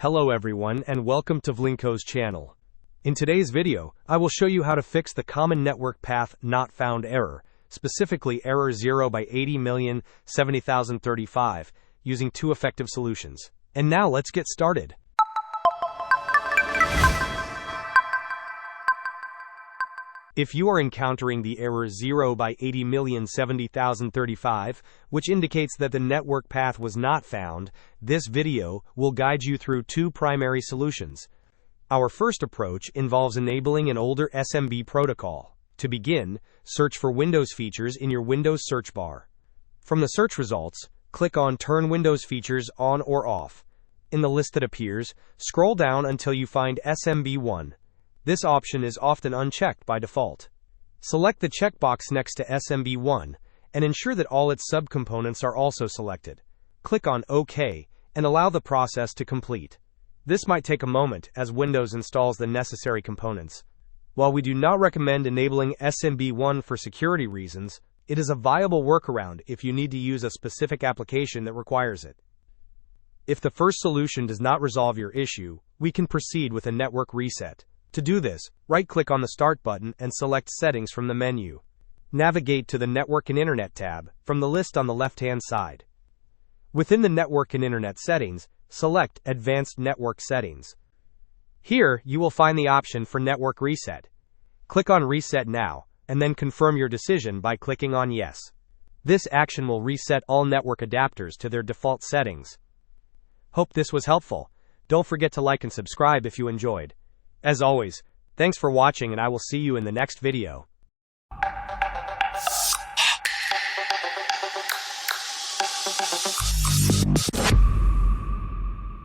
Hello everyone and welcome to Vlinko's channel. In today's video, I will show you how to fix the common network path not found error, specifically error 0x80070035, using two effective solutions. And now let's get started. If you are encountering the error 0x80070035, which indicates that the network path was not found, this video will guide you through two primary solutions. Our first approach involves enabling an older SMB protocol. To begin, search for Windows features in your Windows search bar. From the search results, click on Turn Windows Features On or Off. In the list that appears, scroll down until you find SMB1. This option is often unchecked by default. Select the checkbox next to SMB1 and ensure that all its subcomponents are also selected. Click on OK and allow the process to complete. This might take a moment as Windows installs the necessary components. While we do not recommend enabling SMB1 for security reasons, it is a viable workaround if you need to use a specific application that requires it. If the first solution does not resolve your issue, we can proceed with a network reset. To do this, right-click on the Start button and select Settings from the menu. Navigate to the Network and Internet tab from the list on the left-hand side. Within the Network and Internet settings, select Advanced Network Settings. Here, you will find the option for Network Reset. Click on Reset Now, and then confirm your decision by clicking on Yes. This action will reset all network adapters to their default settings. Hope this was helpful. Don't forget to like and subscribe if you enjoyed. As always, thanks for watching and I will see you in the next video.